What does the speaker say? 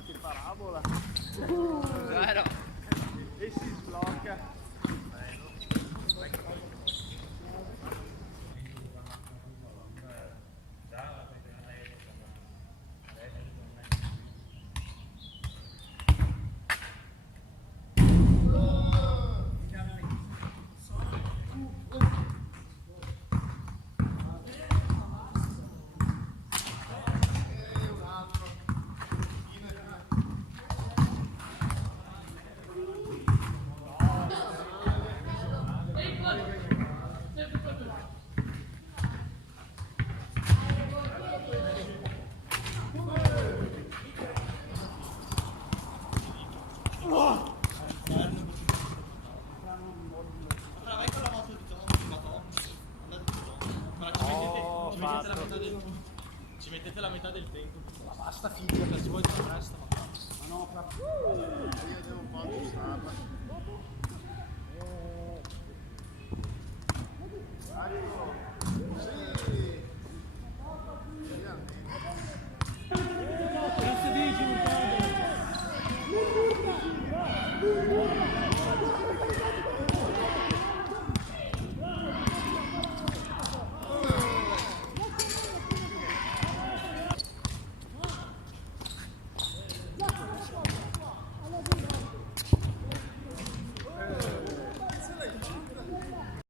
ma che parabola! Zero. E si sblocca! Ci mettete la metà del tempo. Ma basta finire, Si vuole fare presto, ma ma no, io devo un po' aggiustarla.